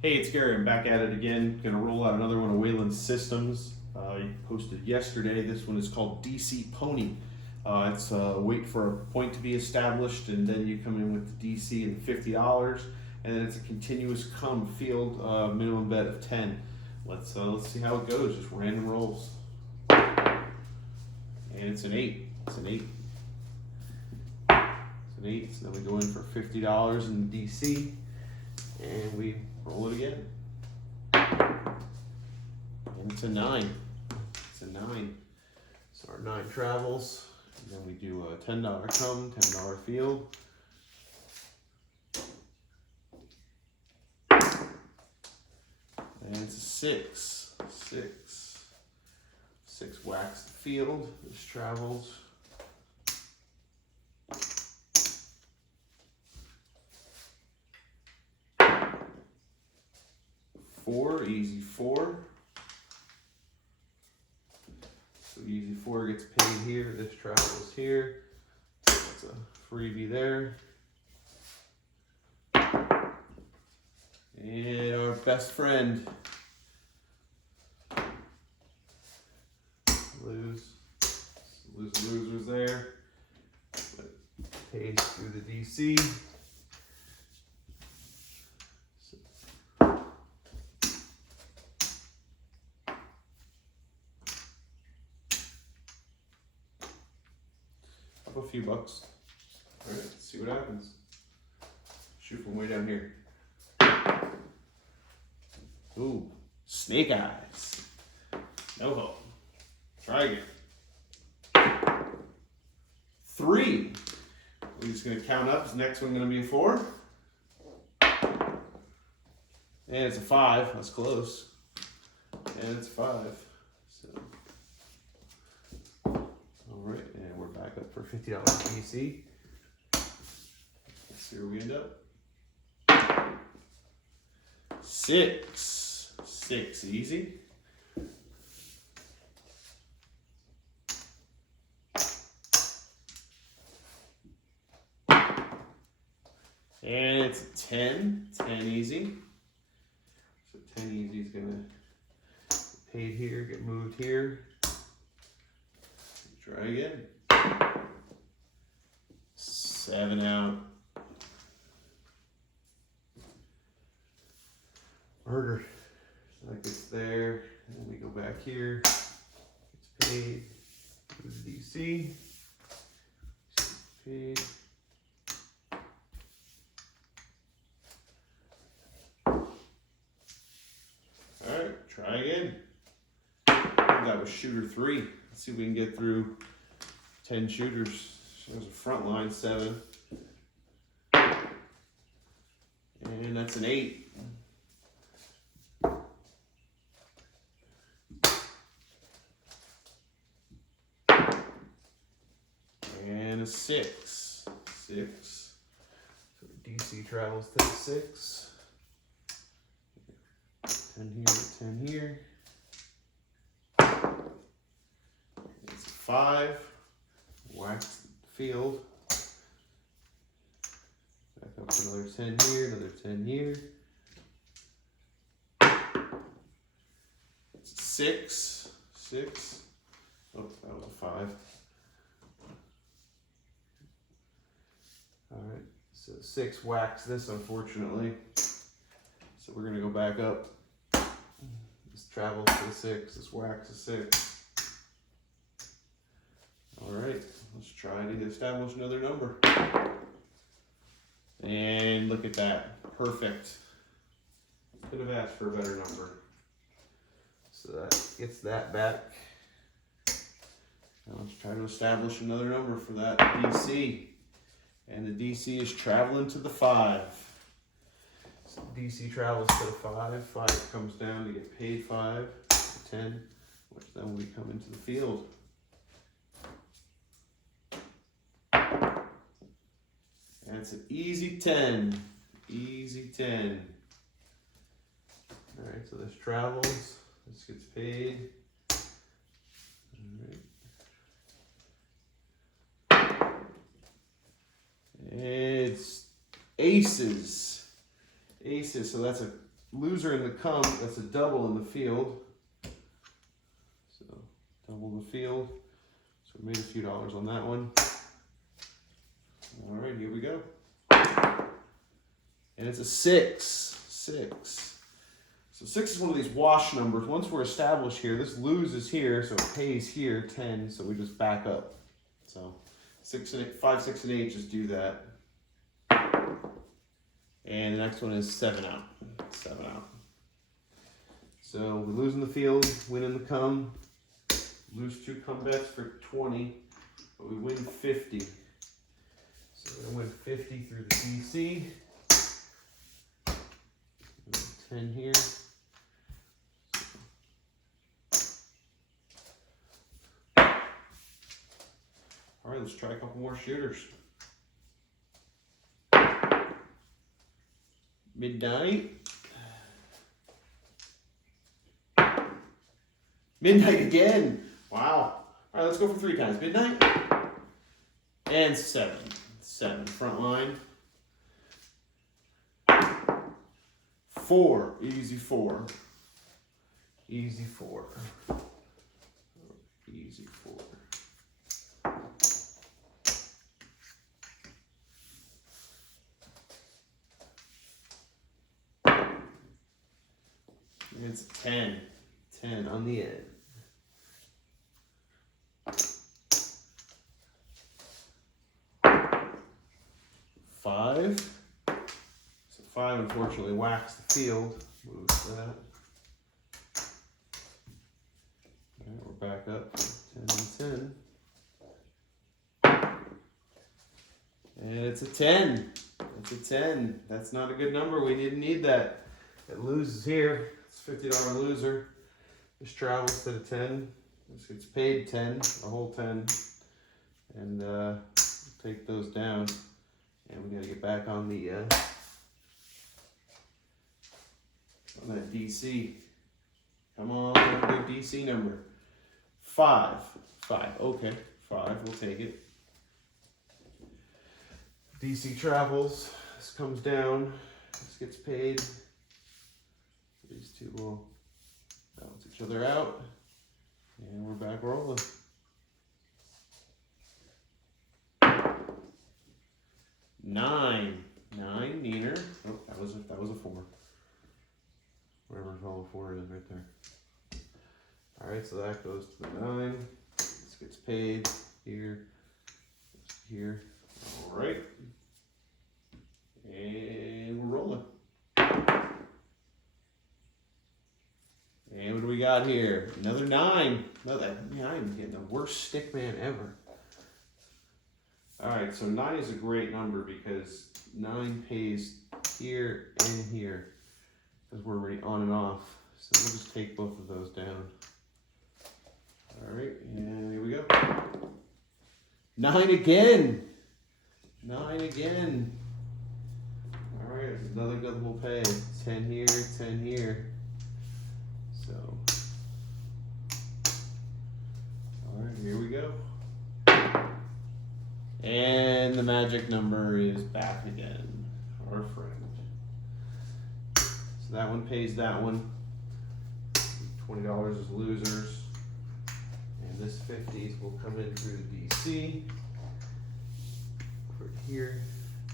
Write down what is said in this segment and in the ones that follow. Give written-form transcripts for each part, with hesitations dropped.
Hey, it's Gary. I'm back at it again. Going to roll out another one of Wayland's systems. You posted yesterday. This one is called DC Pony. It's wait for a point to be established, and then you come in with the DC and $50, and then it's a continuous come field minimum bet of 10. Let's see how it goes. Just random rolls, and it's an 8. It's an 8. It's an 8. So then we go in for $50 in DC, and we roll it again. And it's a 9. It's a 9. So our 9 travels. And then we do a $10 come, $10 field. And it's a 6. 6. 6 whacks the field. This travels. Four, easy 4. So easy 4 gets paid here. This travels here. That's a freebie there. And our best friend. Losers there. But pays through the DC. Up a few bucks. All right, let's see what happens. Shoot from way down here. Ooh, snake eyes. No hope. Try again. 3. We're just gonna count up. Is the next one gonna be a 4? And it's a 5. That's close. And it's 5. So, all right, and we're back up for $50 DC. Let's see where we end up. 6. 6, easy. And it's 10. 10 easy. So 10 easy is gonna get paid here, get moved here. Try again. 7 out. Murder. So that gets there. And then we go back here. It's paid. Go to DC. Paid. Alright, try again. I think that was shooter 3. Let's see if we can get through 10 shooters. There's a front line 7. And that's an 8. And a 6. 6. So DC travels to the 6. 10 here, 10 here. It's a 5. Wax the field. Back up to another 10 here, another 10 here. It's a 6. 6. Oh, that was a 5. Alright, so 6 whacks this, unfortunately. So we're going to go back up. This travels to the 6, this whacks a 6. Alright, let's try to establish another number. And look at that, perfect. Could have asked for a better number. So that gets that back. Now let's try to establish another number for that DC. And the DC is traveling to the 5. So DC travels to the 5. 5 comes down to get paid 5. 10, which then we come into the field. And it's an easy 10. Easy 10. Alright, so this travels. This gets paid. Alright. It's aces. Aces, so that's a loser in the come, that's a double in the field. So double the field. So we made a few dollars on that one. All right, here we go. And it's a 6. 6. So 6 is one of these wash numbers. Once we're established here, this loses here, so it pays here 10. So we just back up. So 6 and 8, 5, 6, and 8 just do that. And the next one is 7 out. 7 out. So we lose in the field, win in the come. Lose 2 come bets for 20, but we win 50. So we're gonna win 50 through the DC. 10 here. All right, let's try a couple more shooters. Midnight. Midnight again. Wow. All right, let's go for 3 times. Midnight. And 7. 7. Front line. 4. Easy 4. Easy 4. Easy 4. It's 10. 10 on the end. 5. So 5 unfortunately whacks the field. Moves that. Alright, we're back up. 10 and 10. And it's a 10. It's a 10. That's not a good number. We didn't need that. It loses here. It's a $50 loser. This travels to the 10. This gets paid 10, a whole 10. And we'll take those down. And we gotta get back on the on that DC. Come on, good DC number. 5. 5. Okay, 5. We'll take it. DC travels. This comes down. This gets paid. These two will balance each other out. And we're back rolling. 9. 9, Neener. Oh, that was a 4. Wherever all the 4 is right there. Alright, so that goes to the 9. This gets paid here. Here. Alright. And we're rolling. And what do we got here? Another 9. No, I'm getting the worst stick man ever. Alright, so 9 is a great number because 9 pays here and here. Because we're already on and off. So we'll just take both of those down. Alright, and here we go. 9 again! 9 again. Alright, another double pay. 10 here, 10 here. So, alright, here we go. And the magic number is back again, our friend. So that one pays that one. $20 is losers. And this 50s will come in through the DC. Put it here,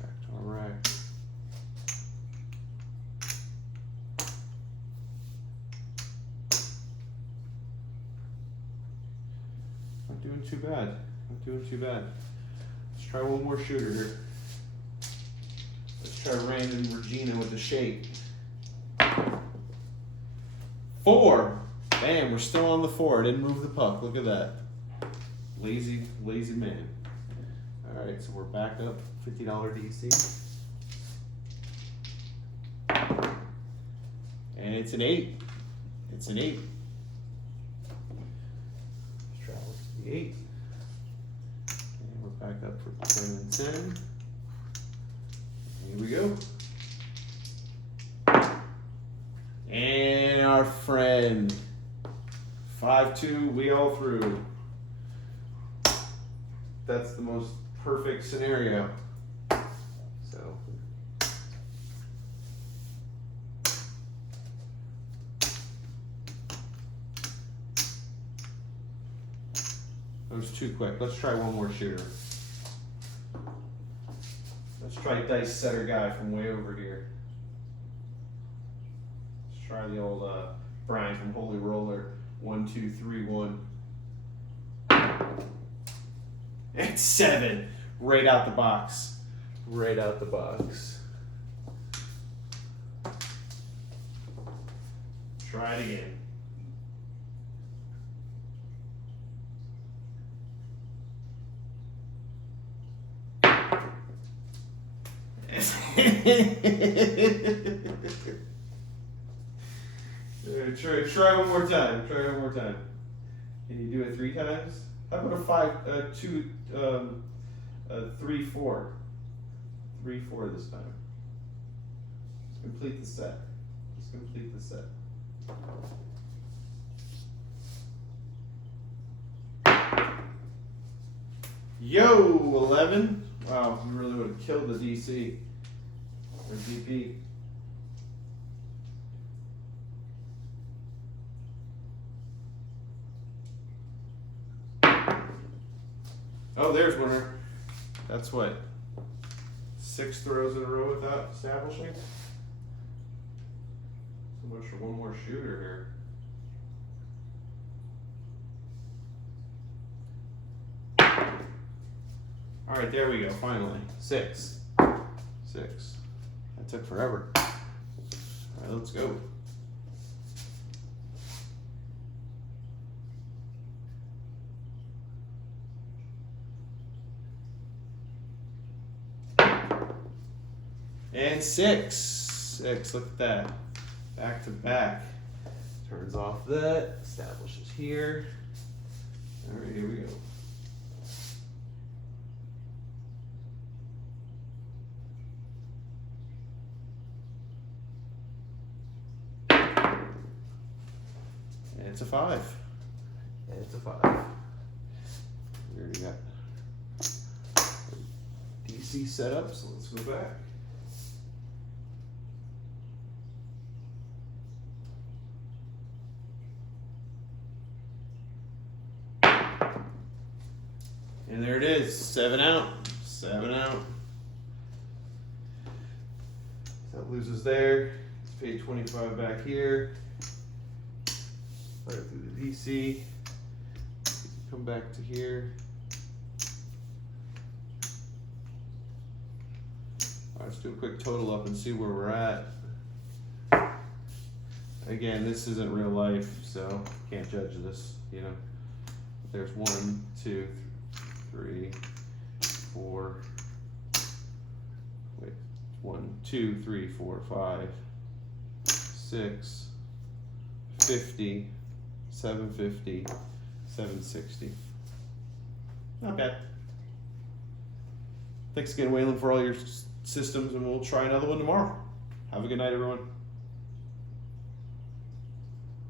back to our rack. Not doing too bad. Not doing too bad. Let's try one more shooter here. Let's try Random Regina with the shake. 4. Bam, we're still on the 4. Didn't move the puck. Look at that. Lazy, lazy man. Alright, so we're back up. $50 DC. And it's an 8. It's an 8. Let's travel to the 8. And we're back up for 10 and 10. Here we go. And our friend. 5-2, we all through. That's the most perfect scenario. So That was too quick. Let's try one more shooter. Let's try dice setter guy from way over here. Let's try the old Brian from Holy Roller. 1, 2, 3, 1. And 7. Right out the box. Right out the box. Try it again. Try one more time. Try one more time. Can you do it 3 times? How about a 5, 2, 3, 4? 3, 4 this time. Let's complete the set. Let's complete the set. Yo, 11. Wow, you really would have killed the DC or DP. Oh, there's winner. That's what? 6 throws in a row without establishing? So much for one more shooter here. All right, there we go, finally. 6. 6. That took forever. All right, let's go. And 6. 6, look at that. Back to back. Turns off that, establishes here. All right, here we go. And it's a 5. And it's a 5. We already got DC set up, so let's go back. And there it is, 7 out, 7 out. That loses there. Let's pay 25 back here. Right through the DC. Come back to here. All right, let's do a quick total up and see where we're at. Again, this isn't real life, so can't judge this, you know. There's 1, 2, 3, 4. Wait, 1, 2, 3, 4, 5, 6, 50, 750, 760. Not bad. Thanks again, Waylon, for all your systems, and we'll try another one tomorrow. Have a good night, everyone.